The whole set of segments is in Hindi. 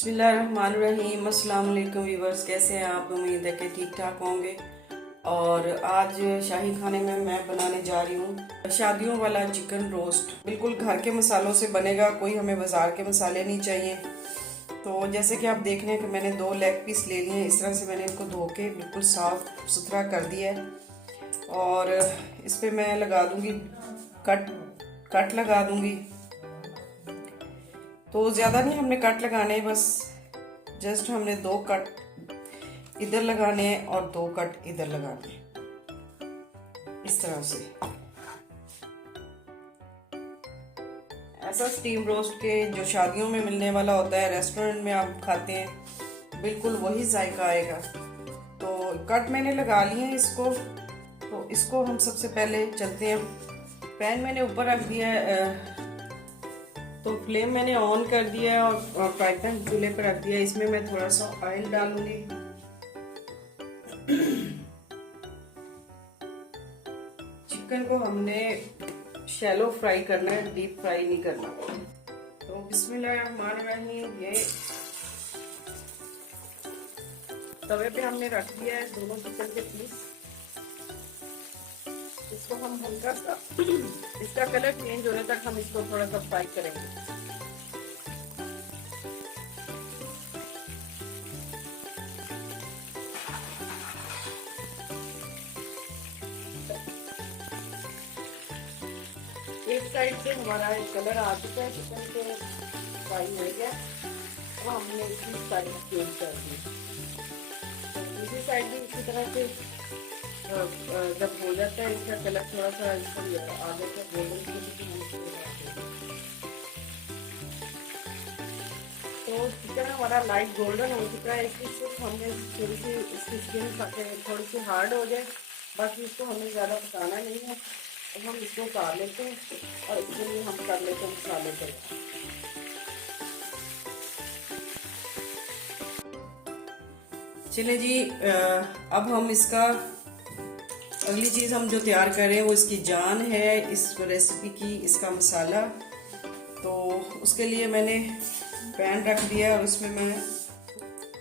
बिस्मिल्लाहिर्रहमानिर्रहीम। अस्सलाम वालेकुम व्यूवर्स, कैसे हैं आप? उम्मीद है कि ठीक ठाक होंगे। और आज शाही खाने में मैं बनाने जा रही हूँ शादियों वाला चिकन रोस्ट। बिल्कुल घर के मसालों से बनेगा, कोई हमें बाजार के मसाले नहीं चाहिए। तो जैसे कि आप देख रहे हैं कि मैंने 2 लेग पीस ले लिए हैं। इस तरह से मैंने इनको धो के बिल्कुल साफ सुथरा कर दिया है। और इस पर मैं लगा दूंगी कट लगा दूंगी। तो ज़्यादा नहीं हमने कट लगाने, बस जस्ट हमने 2 कट इधर लगाने हैं और 2 कट इधर लगाने हैं, इस तरह से। ऐसा स्टीम रोस्ट के जो शादियों में मिलने वाला होता है, रेस्टोरेंट में आप खाते हैं, बिल्कुल वही जायका आएगा। तो कट मैंने लगा लिए हैं इसको। तो इसको हम सबसे पहले चलते हैं। पैन मैंने ऊपर रख दिया है, तो फ्लेम मैंने ऑन कर दिया है और फ्राई पैन चूल्हे पर रख दिया है। इसमें मैं थोड़ा सा ऑयल डालूंगी। चिकन को हमने शैलो फ्राई करना है, डीप फ्राई नहीं करना। तो बिस्मिल्लाहिर्रहमानिर्रहीम, ये तवे पे हमने रख दिया है दोनों चिकन के पीस। इसको हम हल्का सा इसका कलर चेंज होने तक हम इसको थोड़ा सा फ्राई करेंगे। एक साइड से हमारा कलर आ चुका है, चिकन को फ्राई हो गया। अब हमने इसी साइड चेंज कर दी। तो दूसरी साइड भी इसी तरह से जब हो जाता है, इसका कलर थोड़ा सा आगे से गोल्डन। तो चिकन हमारा लाइट गोल्डन हो चुका है। इसकी सिर्फ हमने थोड़ी सी इसकी स्किन थोड़ी सी हार्ड हो जाए, बाकी इसको हमें ज़्यादा पकाना नहीं है। अब हम इसको उतार लेते हैं और इसके लिए हम कर लेते हैं मसाले तैयार। चलिए जी, अब हम इसका अगली चीज़ हम जो तैयार कर रहे हैं वो इसकी जान है इस रेसिपी की, इसका मसाला। तो उसके लिए मैंने पैन रख दिया है और उसमें मैं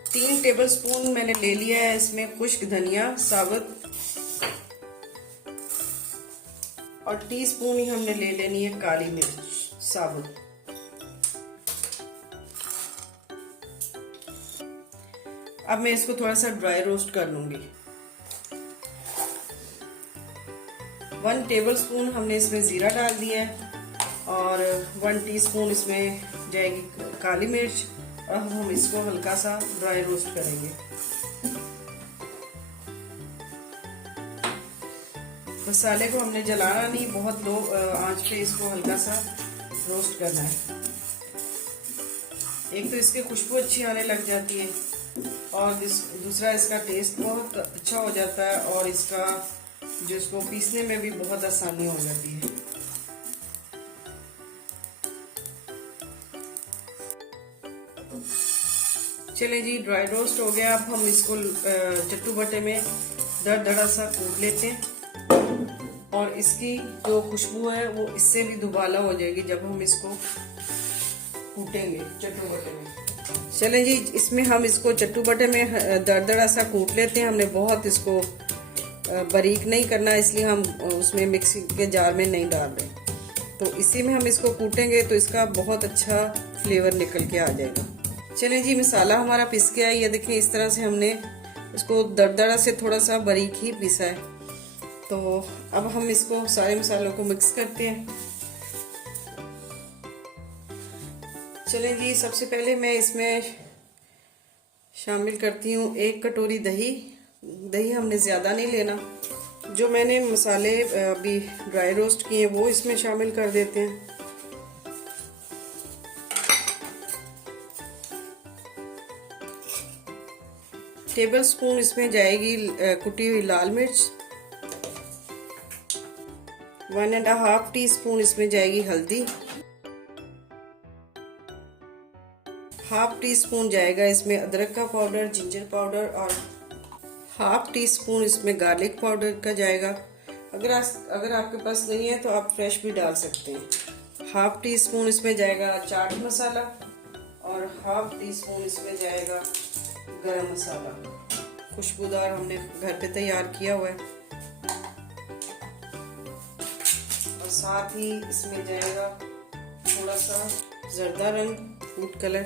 3 टेबलस्पून मैंने ले लिया है। इसमें खुश्क धनिया साबुत और टीस्पून ही हमने ले लेनी है काली मिर्च साबुत। अब मैं इसको थोड़ा सा ड्राई रोस्ट कर लूंगी। 1 टेबलस्पून हमने इसमें ज़ीरा डाल दिया है और 1 टीस्पून इसमें जाएगी काली मिर्च। और हम इसको हल्का सा ड्राई रोस्ट करेंगे। मसाले को हमने जलाना नहीं, बहुत लो आंच पे इसको हल्का सा रोस्ट करना है। एक तो इसकी खुशबू अच्छी आने लग जाती है और दूसरा इसका टेस्ट बहुत अच्छा हो जाता है और इसका जो इसको पीसने में भी बहुत आसानी हो जाती है। चले जी, ड्राई रोस्ट हो गया। अब हम इसको चट्टू बट्टे में दरदरा सा कूट लेते हैं और इसकी जो खुशबू है वो इससे भी दुबाला हो जाएगी जब हम इसको कूटेंगे चट्टू बट्टे में। चलें जी, इसमें हम इसको चट्टू बट्टे में दरदरा सा कूट लेते हैं। हमने बहुत इसको बारीक नहीं करना, इसलिए हम उसमें मिक्सी के जार में नहीं डाल रहे। तो इसी में हम इसको कूटेंगे तो इसका बहुत अच्छा फ्लेवर निकल के आ जाएगा। चलें जी, मसाला हमारा पिस गया है। ये देखिए, इस तरह से हमने इसको दरदरा से थोड़ा सा बारीक ही पिसा है। तो अब हम इसको सारे मसालों को मिक्स करते हैं। चलें जी, सबसे पहले मैं इसमें शामिल करती हूँ 1 कटोरी दही। दही हमने ज़्यादा नहीं लेना। जो मैंने मसाले अभी ड्राई रोस्ट किए वो इसमें शामिल कर देते हैं। टेबलस्पून इसमें जाएगी कुटी हुई लाल मिर्च। 1.5 टीस्पून इसमें जाएगी हल्दी। 1/2 टीस्पून जाएगा इसमें अदरक का पाउडर, जिंजर पाउडर और 1/2 टीस्पून इसमें गार्लिक पाउडर का जाएगा। अगर आपके पास नहीं है तो आप फ्रेश भी डाल सकते हैं। 1/2 टीस्पून इसमें जाएगा चाट मसाला और और हाफ टी स्पून इसमें जाएगा गरम मसाला, खुशबूदार हमने घर पे तैयार किया हुआ है। और साथ ही इसमें जाएगा थोड़ा सा जर्दा रंग फूड कलर,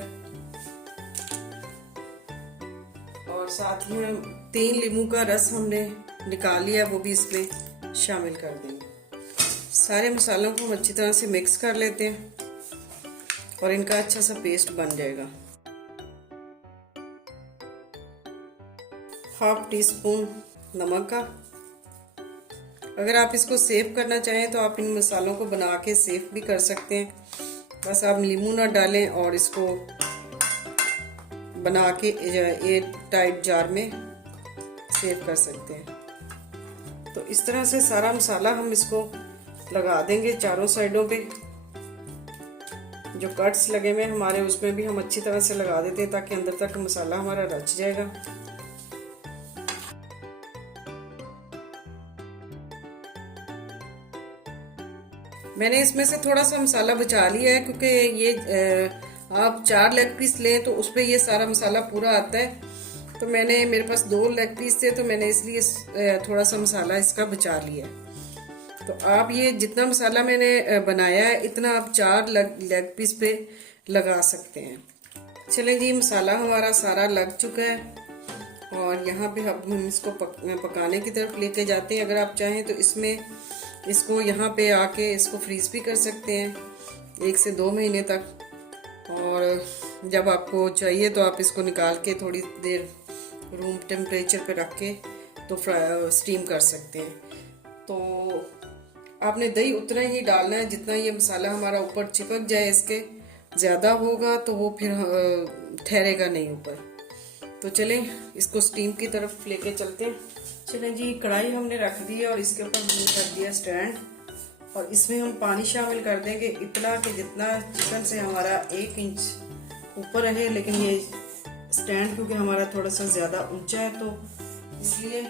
और साथ ही हम 3 नींबू का रस हमने निकाल लिया, वो भी इसमें शामिल कर देंगे। सारे मसालों को हम अच्छी तरह से मिक्स कर लेते हैं और इनका अच्छा सा पेस्ट बन जाएगा। हाफ टी स्पून नमक का, अगर आप इसको सेव करना चाहें तो आप इन मसालों को बना के सेव भी कर सकते हैं, बस आप नींबू ना डालें और इसको बना के एयर टाइट जार में सेव कर सकते हैं। तो इस तरह से सारा मसाला हम इसको लगा देंगे चारों साइडों पे, जो कट्स लगे हुए हमारे उसमें भी हम अच्छी तरह से लगा देते हैं ताकि अंदर तक मसाला हमारा रच जाएगा। मैंने इसमें से थोड़ा सा मसाला बचा लिया है क्योंकि ये आप 4 लेग पीस लें तो उस पर ये सारा मसाला पूरा आता है, तो मेरे पास 2 लेग पीस थे तो मैंने इसलिए थोड़ा सा मसाला इसका बचा लिया है। तो आप ये जितना मसाला मैंने बनाया है इतना आप 4 लेग पीस पे लगा सकते हैं। चलें जी, मसाला हमारा सारा लग चुका है और यहाँ पे हम इसको पकाने की तरफ लेके जाते हैं। अगर आप चाहें तो इसको यहाँ पे आके इसको फ्रीज भी कर सकते हैं 1 से 2 महीने तक, और जब आपको चाहिए तो आप इसको निकाल के थोड़ी देर रूम टेम्परेचर पे रख के तो स्टीम कर सकते हैं। तो आपने दही उतना ही डालना है जितना ये मसाला हमारा ऊपर चिपक जाए, इसके ज़्यादा होगा तो वो फिर ठहरेगा नहीं ऊपर। तो चलें इसको स्टीम की तरफ लेके चलते हैं। चलें जी, कढ़ाई हमने रख दी है और इसके ऊपर हमने कर दिया स्टैंड, और इसमें हम पानी शामिल कर देंगे इतना कि जितना चिकन से हमारा 1 इंच ऊपर रहे, लेकिन ये स्टैंड क्योंकि हमारा थोड़ा सा ज़्यादा ऊंचा है तो इसलिए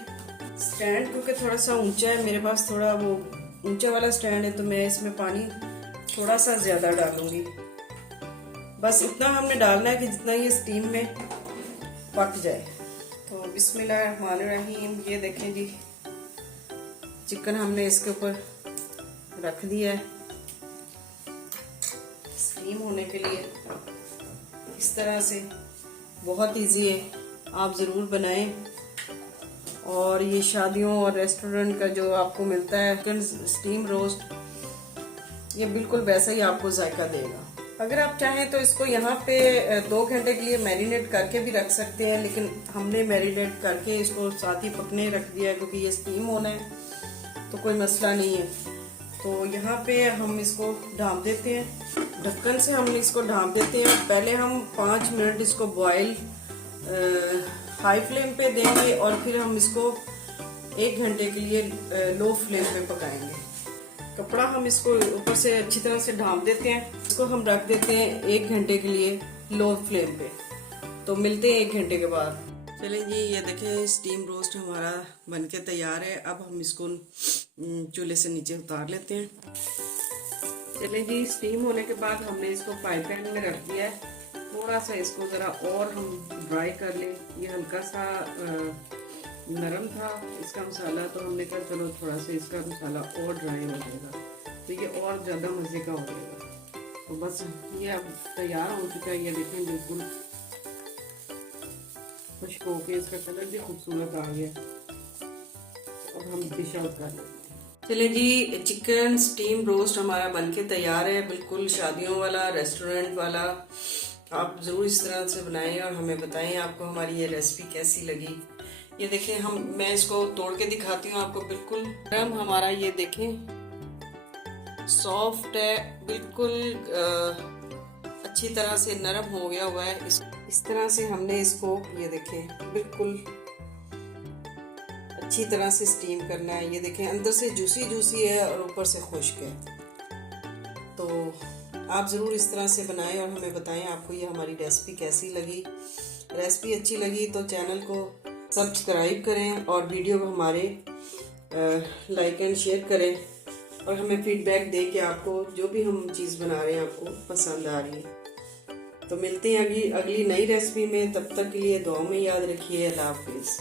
स्टैंड क्योंकि थोड़ा सा ऊंचा है, मेरे पास थोड़ा वो ऊंचा वाला स्टैंड है, तो मैं इसमें पानी थोड़ा सा ज़्यादा डालूंगी। बस इतना हमने डालना है कि जितना ये स्टीम में पक जाए। तो बिस्मिल्लाहिर्रहमानिर्रहीम, ये देखें जी चिकन हमने इसके ऊपर रख दिया है स्टीम होने के लिए। इस तरह से बहुत इजी है, आप ज़रूर बनाएं। और ये शादियों और रेस्टोरेंट का जो आपको मिलता है चिकन स्टीम रोस्ट, ये बिल्कुल वैसा ही आपको जायका देगा। अगर आप चाहें तो इसको यहाँ पे 2 घंटे के लिए मैरिनेट करके भी रख सकते हैं, लेकिन हमने मैरिनेट करके इसको साथ ही पकने रख दिया है क्योंकि ये स्टीम होना है, तो कोई मसला नहीं है। तो यहाँ पे हम इसको ढाँप देते हैं, ढक्कन से हम इसको ढाँप देते हैं। पहले हम 5 मिनट इसको बॉयल हाई फ्लेम पे देंगे और फिर हम इसको 1 घंटे के लिए लो फ्लेम पे पकाएंगे। कपड़ा हम इसको ऊपर से अच्छी तरह से ढाँप देते हैं, इसको हम रख देते हैं 1 घंटे के लिए लो फ्लेम पे। तो मिलते हैं 1 घंटे के बाद। चलें जी, ये देखें स्टीम रोस्ट हमारा बनके तैयार है। अब हम इसको चूल्हे से नीचे उतार लेते हैं। चलें जी, स्टीम होने के बाद हमने इसको फ्राई पैन में रख दिया है। थोड़ा सा इसको ज़रा और हम ड्राई कर लें। ये हल्का सा नरम था इसका मसाला, तो हमने कहा चलो थोड़ा सा इसका मसाला और ड्राई हो जाएगा तो ये और ज़्यादा मज़े का हो जाएगा। तो बस ये अब तैयार हो चुका है। ये देखें बिल्कुल खुश्क होके इसका कलर भी खूबसूरत आ गया। अब हम डिश आउट कर लेते हैं। चलिए जी, चिकन स्टीम रोस्ट हमारा बनके तैयार है, बिल्कुल शादियों वाला, रेस्टोरेंट वाला। आप ज़रूर इस तरह से बनाएं और हमें बताएं आपको हमारी ये रेसिपी कैसी लगी। ये देखें, मैं इसको तोड़ के दिखाती हूँ आपको। बिल्कुल नरम हमारा, ये देखें सॉफ्ट है, बिल्कुल अच्छी तरह से नरम हो गया हुआ है। इस तरह से हमने इसको, ये देखें बिल्कुल अच्छी तरह से स्टीम करना है। ये देखें अंदर से जूसी जूसी है और ऊपर से खुश्क है। तो आप ज़रूर इस तरह से बनाएं और हमें बताएं आपको ये हमारी रेसिपी कैसी लगी। रेसिपी अच्छी लगी तो चैनल को सब्सक्राइब करें और वीडियो को हमारे लाइक एंड शेयर करें और हमें फीडबैक दें कि आपको जो भी हम चीज़ बना रहे हैं आपको पसंद आ रही है। तो मिलते हैं अगली नई रेसिपी में, तब तक के लिए दुआ में याद रखिए। अल्लाह हाफिज।